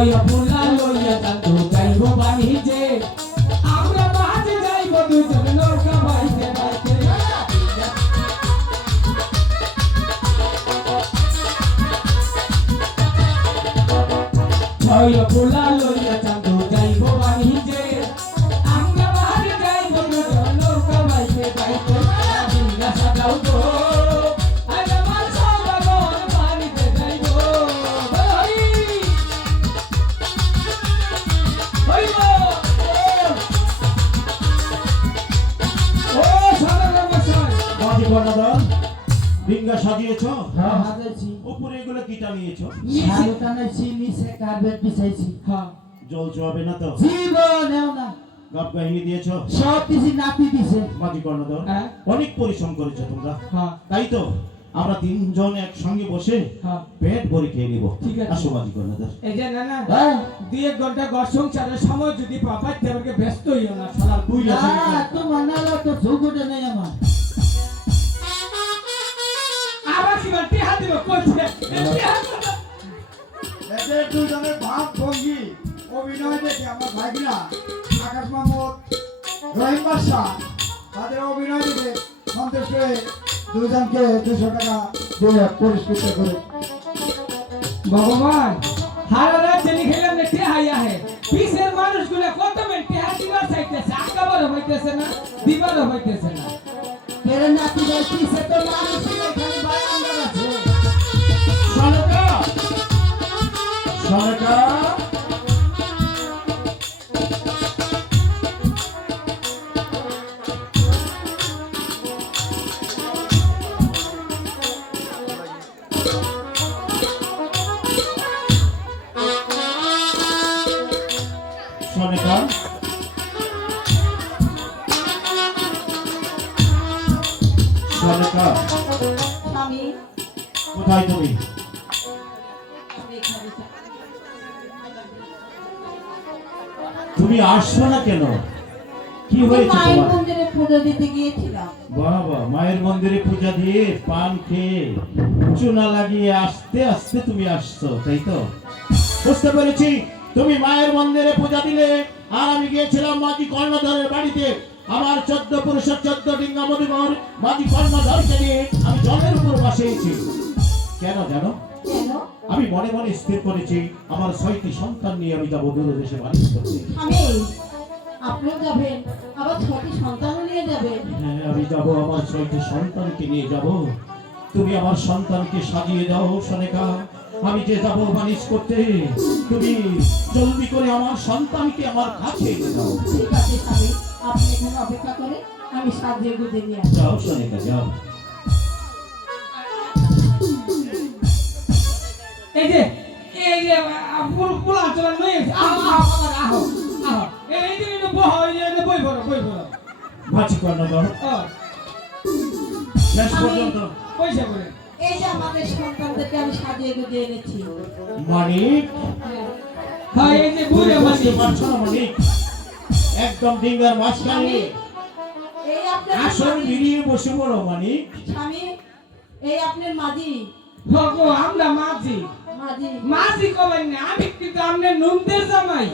ছয় ফুলা লইয়া চান্দু যাইব বাণিজ্যে আমরা বাজে যাইব দুজন নৌকা বাইতে বাইতে ছয় ফুলা লইয়া চান্দু যাইব বাণিজ্যে আমরা বাজে যাইব দুজন নৌকা বাইতে বাইতে সাজাও গো ডিঙ্গা সাজিয়েছো? হ্যাঁ সাজিয়েছি। উপরে এগুলো কি টানিয়েছো? শাড়ি টানাইছি, নিচে কার্পেট বিছাইছি। হ্যাঁ। জল চুয়াবে না তো? জীবনেও না। গাব গাহিনী দিয়েছো? সব কিছু নাপি দিছে। মাঝি কর্ণধর, হ্যাঁ। অনেক পরিশ্রম করেছো তোমরা। হ্যাঁ। তাই তো আমরা তিনজন একসঙ্গে বসে পেট ভরে খেয়ে নিব। ঠিক আছে। আসো মাঝি কর্ণধর। এই যে না না, দুই এক ঘন্টা ঘর সংসারের সময় যদি পাপাই তেমনকে ব্যস্ত হইও না, শালার বুইলা। না তো মানালো তো ঝুগুটে নেই আমার। আবার কি বলতে হাত দিব কইছে। এদের দুজনের ভাব ভঙ্গি অভিনয় দেখে আমার ভাইরা আকাশ মাহমুদ, রহিম বাদশা তাদের অভিনয় দেখে সন্তুষ্ট হয়ে দুজনকে 200 টাকা দিয়ে পুরস্কৃত করে। ভগবান হারা রাত জেনে খেলাম না টেহাইয়া হে পিসের মানুষগুলো কত মেন টেহা দিবার চাইতেছে, আকাবার হইতেছে না, দিবার হইতেছে না। কেরে নাতি ভাই পিসে তো মানুষ খালি বায়ান্দার আছে। সনকা সনকা সনকা সনকা স্বামী কোথায় তুমি? তুমি আসছো না কেন? কি হয়েছে মায়ের তোমার? মন্দিরে পূজা দিতে গিয়েছিলাম। বাবা, মায়ের মন্দিরে পূজা দিয়ে পান খেয়ে চুনা লাগিয়ে আস্তে আস্তে তুমি আসছো, তাই তো? বুঝতে পেরেছি। তুমি মায়ের মন্দিরে পূজা দিলে আর আমি গিয়েছিলাম মাঝি কর্ণধরের বাড়িতে। আমার 14 পুরুষের 14 ডিঙ্গা মধুকর মাঝি কর্ণধরকে নিয়ে আমি জলের উপর বসেছি। কেন জানো? কেন? আমি মনে মনে স্থির করেছি আমার 6টি সন্তান নিয়ে আমি যাবো দূর দেশে বাণিজ্য করতে। স্বামী আপনিও যাবেন, আবার 6টি সন্তানও নিয়ে যাবেন? হ্যাঁ, আমি যাবো, আমার 6টি সন্তানকে নিয়ে যাব। তুমি আমার সন্তানকে সাজিয়ে দাও সনেকা। আমি যে যাবো বাণিজ্য করতে, তুমি জলদি করে আমার সন্তানকে আমার কাছে এনে দাও। ঠিক আছে স্বামী, আপনি এখানে অপেক্ষা করে আমি সাজিয়ে গুজে নিয়ে আসবো। যাও সনেকা, যাও। এই যে পুলা চলা নই আহো আহো আহো আহো এই যে বহ এই বই বড় মাঝি কর্ণধর, শেষ পর্যন্ত পয়সা করে এই যে আমাদের সন্তানদেরকে আমি সাজিয়ে গুজে এনেছি। মানিক, হ্যাঁ এই যে বুড়ে মাঝি পারছো না মানিক? একদম ডিঙ্গার মাঝখানে এই আপনার আসন মিলিয়ে বসে পড়ো মানিক। স্বামী, এই আপনার মাঝি। ভগো আমরা মাঝি মাঝি মাঝি কবেন না, আমি কিন্তু আমনে নুনদের জামাই।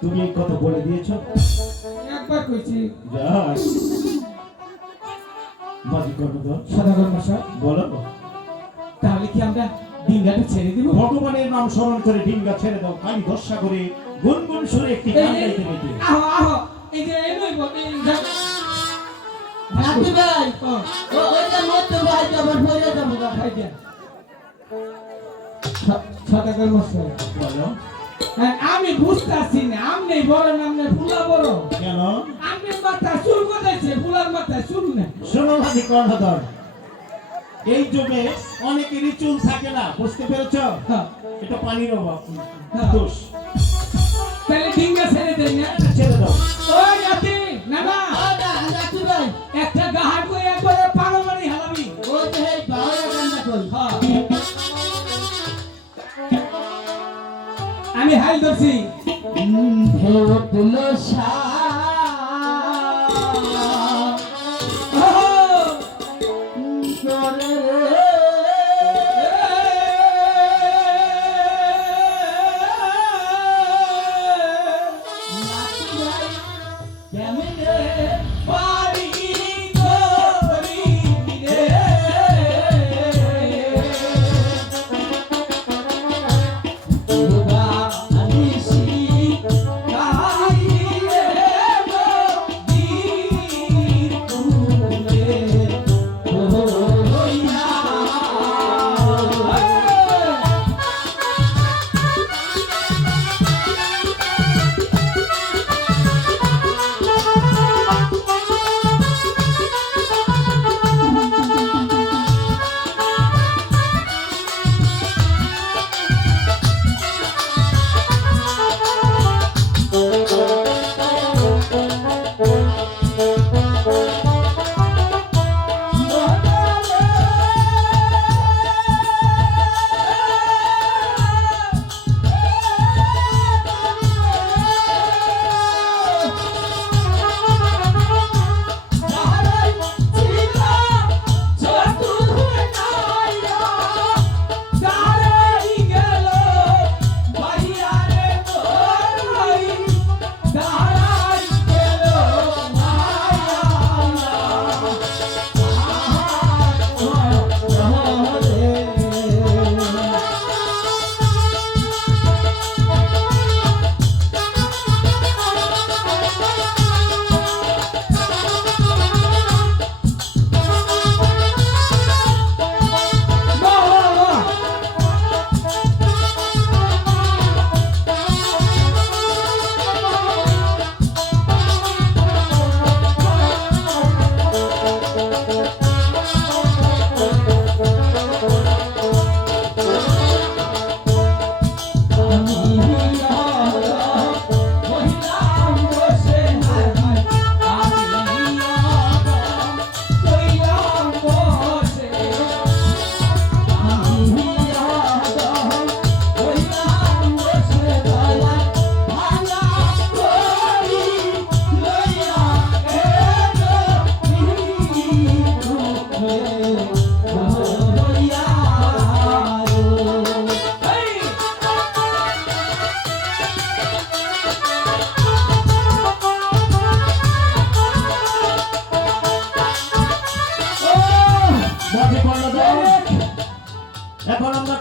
তুমি এই কথা বলে দিয়েছো? একবার কইছি। যাক, মাঝি কর্ণধর, সদাগর মশাই বলো। তাহলে কি আমরা ডিঙ্গাটা ছেড়ে দিব? ভগবানের নাম স্মরণ করে ডিঙ্গা ছেড়ে দাও। কালি দর্শা করে গুনগুন সুরে একটি গান গাইতে গাইতে। আহো আহো এই যে এই নই বল নাতি ভাই, ওই যে মত ভাই যাবার হয়ে যাবো গা। ভাই দেন সদাগর মশাই বলো। আমি বুঝতাছি না, আমনে বড় নামনে ফুলা বড় কেন? আমনে মাথা চুল কোথাইছে, ফুলার মাথা চুল না। শোনো মাঝি কর্ণধর, এই যুগে অনেকেরই চুল থাকে না, বুঝতে পেরেছ? এটা পানির অভাব, দোষ। তাহলে ডিঙ্গা ছেড়ে দেন না? ছেড়ে দাও। ওই নাতি না না নাতি ভাই একটা গাহার কই একবারে পারমানি হালাবি। ওই যে এই বাউয়া গান্ডা কই। হ্যাঁ আমি হাল ধরছি। ঢেউ তুলো সা ও করে রে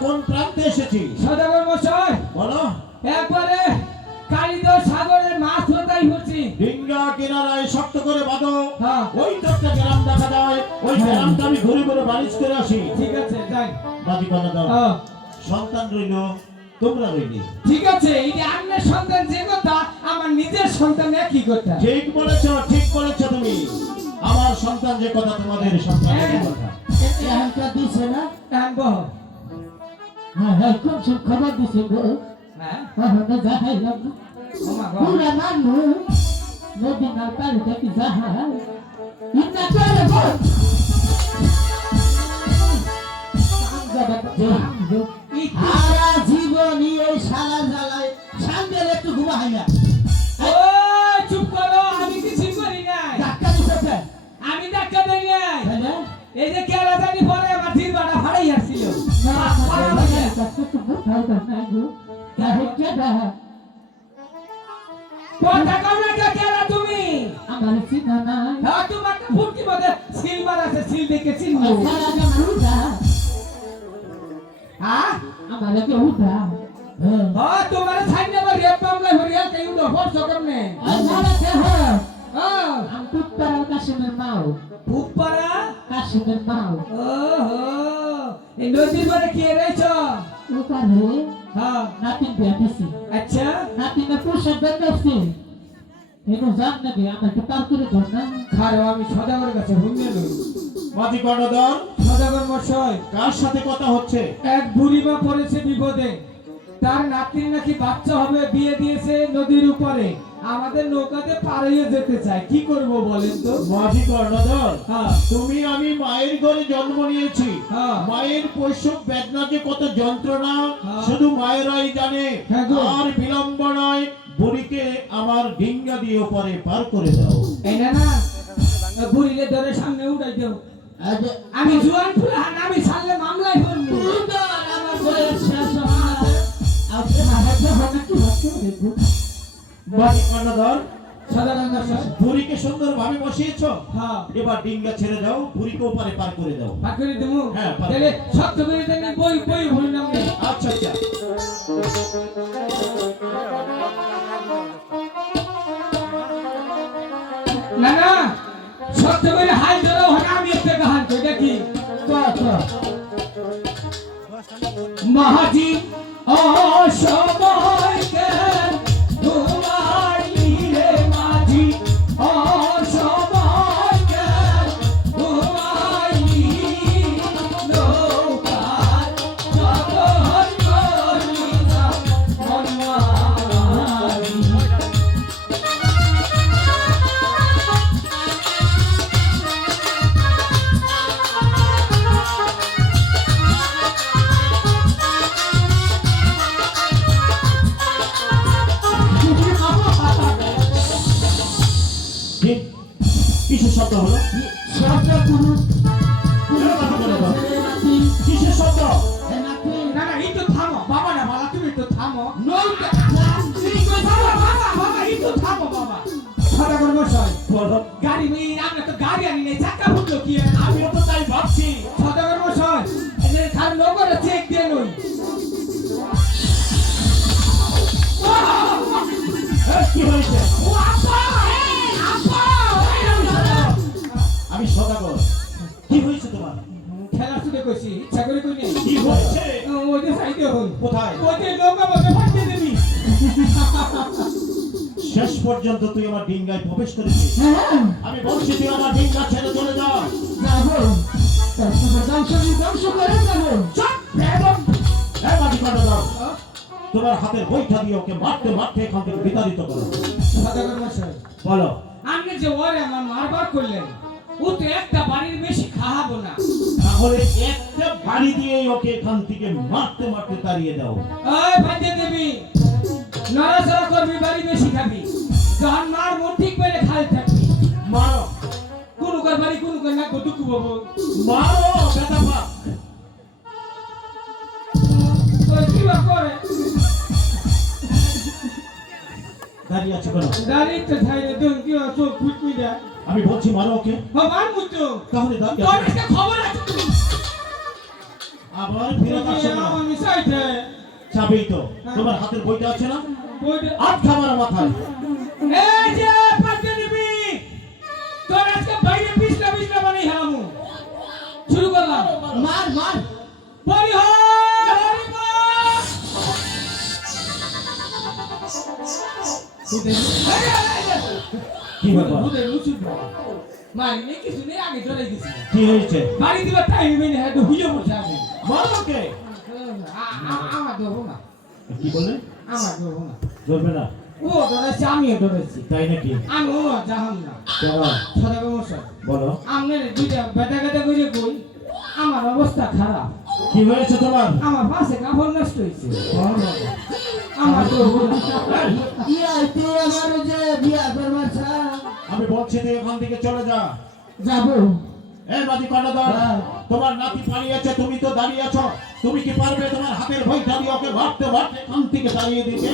কোন প্রান্তে এসেছি সদাগর মশাই বলো। একবারে কালিদহ সাগরের মাছ ধরতেই হচ্ছি। ডিঙ্গা কিনারায় শক্ত করে বাঁধো। হ্যাঁ। ওই তো একটা গ্রাম দেখা যায়, ওই গ্রামটা আমি ঘুরে ঘুরে বাড়িজ করে আসি। ঠিক আছে যাই। বাদি কন্যা দাও। হ্যাঁ। সন্তান রইল, তোমরা রইলি। ঠিক আছে, এই যে আপনার সন্তান যে কথা, আমার নিজের সন্তান একই কথা। ঠিক বলেছো, ঠিক বলেছো তুমি। আমার সন্তান যে কথা, তোমাদের সন্তানের কথা। এখানটা দিছে না? আনবো। হ্যাঁ হ্যাঁ, খুব সুখ খবর দিছে গো। হ্যাঁ। ওখানে যাইলাম না। ওমা গো। পুরা মানুষ নদী না পারে দেখি যাহাই। ইন্না চলে গো। সারা জীবনই এই শালা জ্বালায় সামনের একটু ঘুমা হয় না। ওই চুপ করো, আমি কিছু করি নাই। ডাক্তার দিছে আমি ডাক্তার দেই নাই। তাহলে এই যে কেলা জানি পরে আমার জিরবাটা ফাড়াই আসছিল। না আমাদের কাছে তো বুঝাই না গো। কাহে কেডা কথা কও না কে কেলা তুমি? আমার চিনা নাই। হ্যাঁ, তোমার তো ফুটকি মধ্যে সিল মারা আছে, সিল দেখে চিনবো। সারা জানা উঠা হ্যাঁ? আমার কে উঠা। হ্যাঁ হ্যাঁ, তোমার সাইনে বা রেপ মামলা হরিয়া কেউ না ফরছো কেমনে? আমার কে হয় হ্যাঁ। আমি টুকটার কাশিমের মাও উপপাড়া? কাশিমের মাও ওহো, এই নদীর পাড়ে কে রয়েছো? ওখানে হ্যাঁ। নাতিন বিয়া দিছি আচ্ছা। নাতিনে পোশাক বেঁধেছি এনো জান নাকি আমাকে পার করে ধর না খারো, আমি সদাগরের কাছে হুমে লই। বাদি কর্ণধর, সদাগর মশাই, কার সাথে কথা হচ্ছে? এক বুড়িমা পড়েছে বিপদে। তার নাতির নাকি বাচ্চা হবে, বিয়ে দিয়েছে নদীর উপরে। আমাদের নৌকাতে পাড়িয়ে যেতে চায়, কি করব বলেন তো? বাদি কর্ণধর, হ্যাঁ। তুমি আমি মায়ের ঘরে জন্ম নিয়েছি। হ্যাঁ। মায়ের প্রসব বেদনা যে কত যন্ত্রণা, হ্যাঁ। শুধু মায়েরাই জানে। হ্যাঁ গো। আর বিলম্ব নয়, বুড়িকে আমার ডিঙ্গা দিয়ে ওপারে পার করে দাও। এই না না, বুড়িলে ধরে সামনে উঠাই দাও। আজ আমি জুয়ান ফুলান, আমি ছাড়লে মামলায় পড়বো। আমার বয়স শেষ হয় আজকে মারাতে হবে কি হচ্ছে দেখো বাদি কর্ণধর, সদাগর মশাই, বুড়িকে সুন্দরভাবে বসিয়েছ। হ্যাঁ। এবার ডিঙ্গা ছেড়ে দাও, বুড়িকে ওপারে পার করে দাও। পার করে দেবো? হ্যাঁ, পার করে তাহলে শক্ত করে দেন, বই বই ভুললাম না। আচ্ছা আচ্ছা। না না, শক্ত করে হাল ধরো, আমি একটা গান কই দেখি। মহাজি অসময়কে ঘুমাইলি রে মাঝি, অসময়কে ঘুমাইলি, নৌকার জগৎ করলি না মনমারি। ঠিক কিসের শব্দ হলো? কিসের শব্দ? না না, একটু থামো বাবা, না বাবা তুমি একটু থামো। বাবা বাবা বাবা, একটু থামো বাবা। সদাগর মশাই, বলো। গাড়ি নেই, আমরা তো গাড়ি আনি নেই, চাকা ফুটলো কি? আমিও তো তাই ভাবছি। সদাগর মশাই, এই যে খার নগরে চেক দিয়ে নই। কি হয়েছে? ও আপা, আপা, আমি সদাগর। কি হয়েছে তোমার? খেলা শুনে কইছি, ইচ্ছা করে কই নেই। কি হয়েছে? ওই যে সাইডে হল। কোথায়? ওই যে নৌকা বসে ফাটিয়ে দিবি। শেষ পর্যন্ত তুই আমার ডিঙ্গায় প্রবেশ করেছিস। আমি বলছি তুই আমার ডিঙ্গা ছেড়ে চলে যা। তোমার হাতের বৈঠা দিয়ে ওকে মারতে মারতে এখান থেকে বিতাড়িত করো। সদাগর মশাই, বলো। আপনি যে ওরে আমার মারবার করলেন, ও তো একটা বাড়ির বেশি খাওয়াবো না। তাহলে একটা বাড়ি দিয়ে ওকে এখান থেকে মারতে মারতে তাড়িয়ে দাও। ওই ভাইজে দেবী, নড়াচড়া করবি, বাড়ি বেশি খাবি, যখন মার মুখ ঠিক করে খাই থাকবি। মারো কোন কর বাড়ি, কোন কর না গদুক বাবু। মারো বেটা পাক। ওই কি বা করে? দাঁড়িয়ে আছে কেন? দাঁড়িয়ে তো থাইলে দুন কি চোখ ফুটবি দা। আমি বলছি মারো ওকে। ও মান মুতো। তাহলে দাঁড়িয়ে তোর আছে। একটা খবর আছে তুমি। আবার ফিরে আসছে না। আমি চাইতে চাবেই তো, তোমার হাতের বইটা আছে না? বইটা আট খামার মাথায়। এই যে পাতে নিবি তোর আজকে বাইরে পিছলা পিছলা বানাই হারামু শুরু করলাম মার মার পরি হ কি ব্যাপার? মারিনি কিছু নেই আগে চলে গেছি কি হয়েছে? বাড়ি দিবার টাইম নেই হ্যাঁ তো হুইয়ে পড়ছে আমি বলোকে আমার দেবো না কি বললে? আমার দেবো না ধরবে না? ও ধরেছি আমিও ধরেছি তাই নাকি? আমি ও জাহান না কেন? সদা ব্যবসা বলো আপনার দুইটা বেটা বেটা করে কই আমার অবস্থা খারাপ কি হয়েছে তোমার? আমার পাশে কাপড় নষ্ট হয়েছে আমার তো ইয়া তুই আমার যে বিয়া করবার ছা আমি বলছি তুই এখান থেকে চলে যা। যাবো এই মাদি কর্ণধার, তোমার নাতি পালিয়েছে, তুমি তো দাঁড়িয়ে আছো। তুমি কি পারবে তোমার হাতের বইটা দিয়ে ওকে মারতে মারতে এখান থেকে দাঁড়িয়ে দিতে?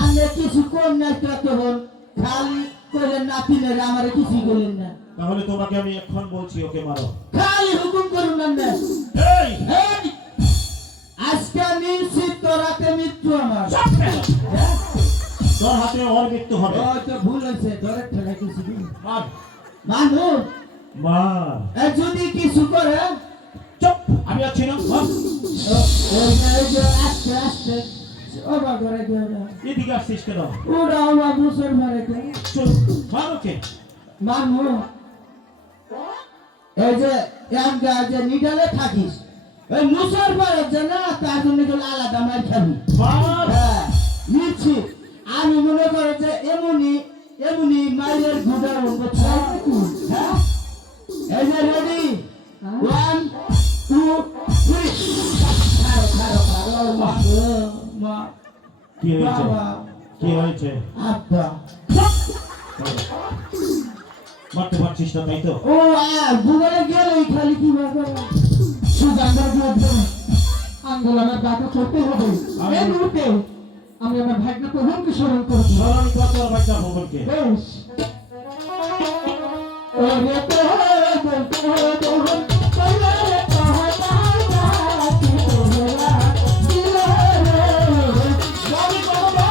আমি কিছু কর না তখন খালি করে নাতিনের আমার কিছু করলেন না তাহলে তোমাকে আমি এখন বলছি ওকে মারো। খালি হুকুম করুন না এই এই আজকে নিশ্চিত তোরাতে মৃত্যু আমার তোর হাতে ওর মৃত্যু হবে। ও তো ভুল হয়েছে ধরে ঠেলা কিছু মার মানু মার। যদি কিছু করে চুপ, আমি আছি না? মার। আস্তে আস্তে ও বাগরে গেল এদিকে আসছিস কেন? ওরা ওরা মুসল মারে কে চুপ, মার ওকে। মানু এই যে এমগা যে নিডালে থাকিস ওই মুসল মারে যে না তার জন্য গেলে আলাদা মার খাবি মার। হ্যাঁ নিশ্চিত আমি মনে করো যে এমনি মাইলের গুদার হ্যাঁ এই যে রেডি 1 2 3 মা কি হয়েছে? বাবা কি হয়েছে? আব্বা মারতে পারছিস না তাই তো? ও গুগলে গেলে খালি কি বাবা সুগান্ধার মধ্যে আন্দোলনের ডাকা করতে হবে এই মুহূর্তে আমি আমার ভাগ্য প্রভুকে স্মরণ করছি স্মরণ কর তোর বাচ্চা ভগবানকে। বেশ ওরে তো বলতে হবে কইলে কহতা কি তোরা দিলে রে বাবু বাবা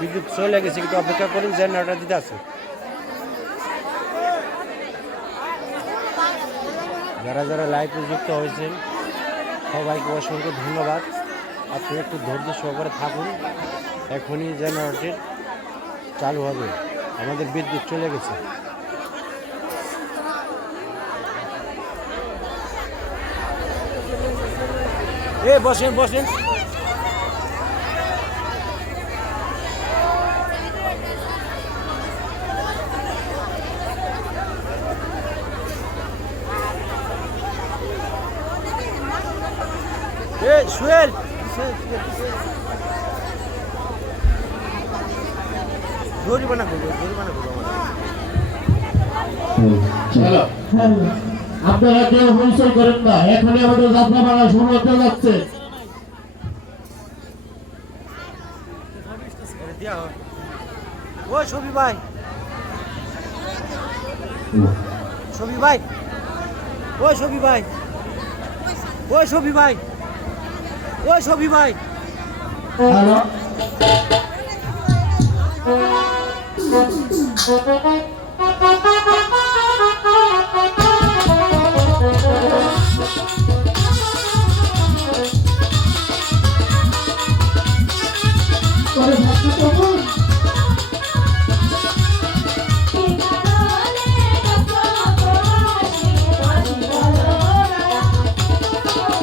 বিদ্যুৎ চলে গেছে, কিন্তু অপেক্ষা করুন, জেনারেটর দিতে আছে। যারা যারা লাইভে যুক্ত হয়েছেন সবাইকে অসংখ্য ধন্যবাদ। আপনি একটু ধৈর্য সহকারে থাকুন, এখনই জেনারেটর চালু হবে। আমাদের বিদ্যুৎ চলে গেছে। বসেন বসেন। সুয়েল জরিমানা করবো হ্যালো, আপনারা কেউ হইচই করেন না, এখনই আমাদের যাত্রা পালা শুরু হতে যাচ্ছে। ও ছবি ভাই ছবি ভাই ওই ছবি ভাই ওই ছবি ভাই ওই ছবি ভাই হ্যালো, করে ভাবতে তবু